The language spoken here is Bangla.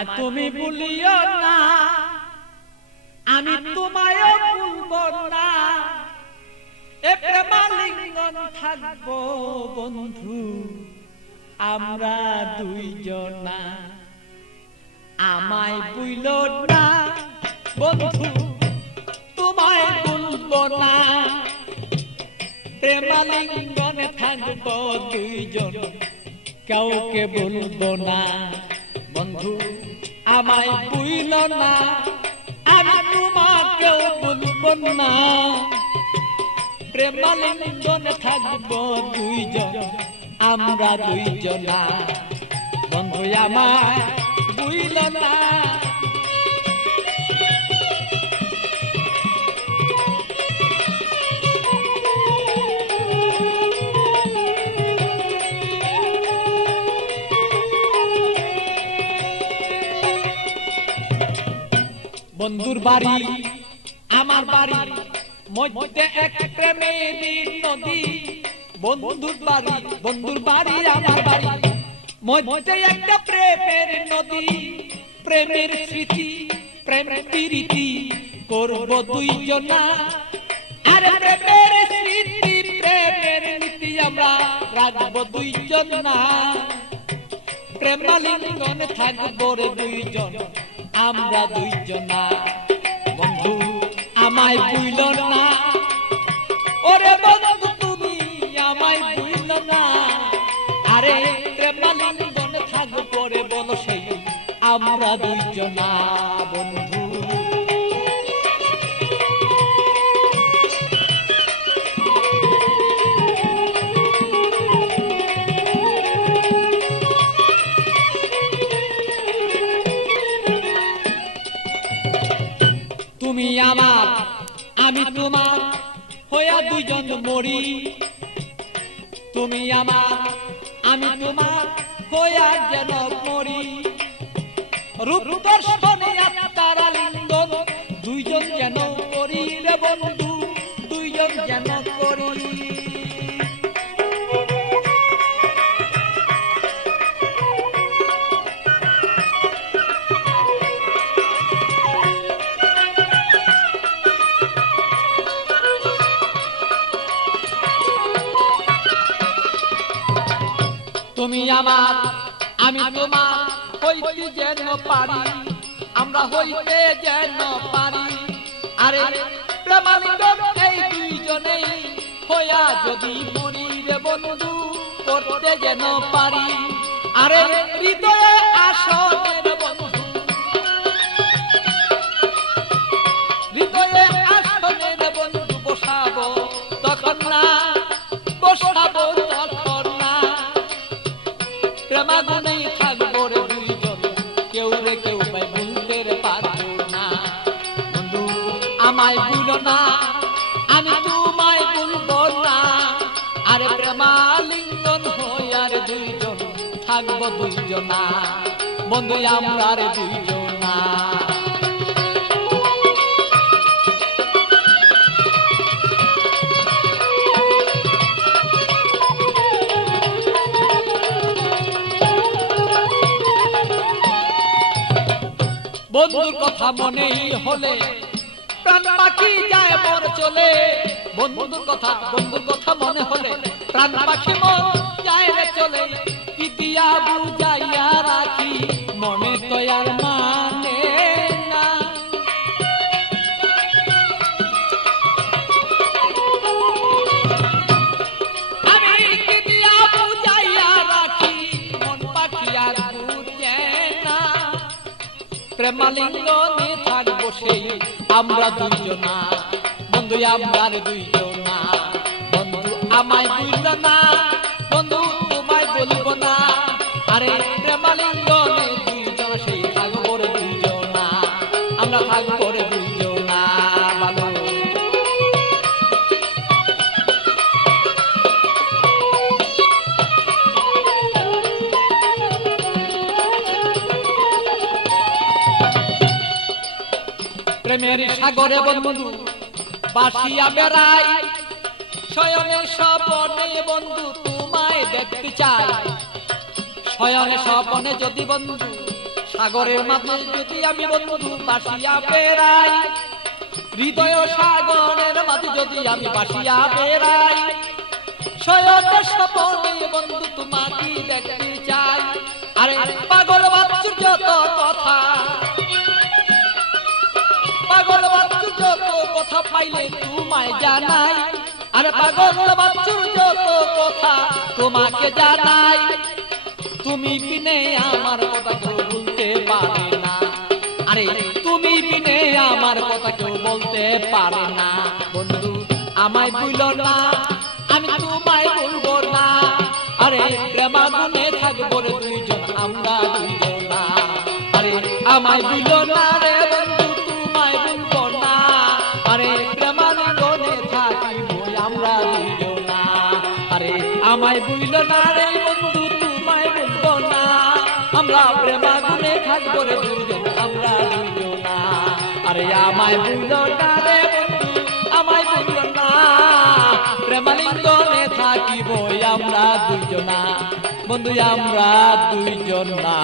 আমায় তুমি ভুলিও না, আমি তোমায় ভুলবো না। এ প্রেমালিঙ্গন থাকবো বন্ধু আমরা দুইজনা। আমায় ভুলো না বন্ধু, তোমায় ভুলবো না। প্রেমালিঙ্গনে থাকবো দুইজন, কাউকে ভুলবো না। বন্ধু আমায় ভুলো না, আমি তোমাকেও ভুলবো না। প্রেমালিঙ্গনে থাকবো দুইজন আমরা দুইজনা। বন্ধু আমায় ভুলো না। বন্ধুর বাড়ি আমার বাড়ি মধ্যে এক প্রেমের নদী। বন্ধুর বাড়ি আমার বাড়ি মধ্যে একটা প্রেমের নদী। প্রেমের স্মৃতি প্রেম প্রীতি করব দুইজনা। আরে প্রেমের স্মৃতি প্রেমের নীতি আমরা রাখবো দুইজনা। প্রেমালিঙ্গনে থাকবো রে দুইজন আমরা দুইজনা। বন্ধু আমায় ভুলো না, ওরে বন্ধু তুমি আমায় ভুলো না। আরে প্রেমালিঙ্গনে থাকবো রে বলো সেই আমরা দুইজনা। বন্ধু তুমি আমার আমি তোমার হইয়া দুইজন মরি। তুমি আমার আমি তোমার হইয়া যেন মরি। রূপ দর্শনে আত্মার লিঙ্গন দুইজন যেন করি রে বন্ধু, দুইজন যেন করি। তুমি আমার আমি তোমার হইতে যেন পারি, আমরা হইতে যেন পারি। আরে প্রেমালিঙ্গন এই দুইজনেই হইয়া যদি মরি রে বন্ধু করতে যেন পারি। আরে হৃদয়ে আসনে রে বন্ধু, হৃদয়ে আসনে রে বন্ধু বসাবো তখন না, বসাবো তখন না। প্রেমাগুনেই থাকবো রে দুইজন, কেউ রে কেউ পাই ভুলতে রে পারবো না। বন্ধু আমায় ভুলো না, আমি তোমায় ভুলবো না। আরে প্রেমালিঙ্গন হইয়া রে দুইজন থাকবো দুইজনা। বন্ধু আমরা রে দুইজনা। বন্ধুর কথা মনেই হলে প্রাণ পাখি যায় মন চলে। বন্ধুর কথা মনে হলে প্রাণ পাখি মন যায় রে চলে। কি দিয়া বুঝাইয়া রাখি মনে তো আর মানে না। আমি কি দিয়া বুঝাইয়া রাখি মন পাখি আর বুঝে না। প্রেমালিঙ্গনে থাকবো সেই আমরা দুইজনা। বন্ধু আমরা দুইজনা। বন্ধু আমায় ভুলো না, বন্ধু তোমায় বলবো না। আরে প্রেমালিঙ্গনে দুইজন সেই থাকবো রে দুইজনা, আমরা থাকবো রে দুইজনা। ভালো প্রেমের সাগরে বন্ধু বাসিয়া বেড়াই। শয়নে স্বপনে বন্ধু তোমায় দেখতে চাই। শয়নে স্বপনে যদি বন্ধু সাগরের মাঝে যদি আমি বন্ধু বাসিয়া বেড়াই, হৃদয় সাগরের মাঝে যদি আমি বাসিয়া বেড়াই, শয়নের স্বপনে বন্ধু তোমাকে দেখতে চাই। আরে পাগল বাচ্চুর যত কথা, পাগল বাচ্চুর যত কথা পাইলে তোমায় জানাই। আরে পাগল বাচ্চুর যত কথা তোমাকে জানাই। তুমি বিনে আমার কথা কেউ বলতে পারে না। আরে তুমি বিনে আমার কথা কেউ বলতে পারে না। বন্ধু আমায় ভুলো না, আমি তোমায় ভুলবো না। আরে প্রেমাগুনে থাকবো রে দুইজন আমরা দুইজনা। আরে আমায় ভুলো না রে বন্ধু তোমায় ভুলবো না। আরে প্রেমাগুনে থাকিব আমরা দুইজনা। আরে আমায় ভুলো না রে বন্ধু তোমায় ভুলবো না। আমরা প্রেমাগুনে থাকবো রে দুইজন আমরা দুইজনা। আরে আমায় ভুলো না রে বন্ধু আমায় ভুলো না। প্রেমালিঙ্গনে থাকিব আমরা দুইজনা, বন্ধু আমরা দুইজনা।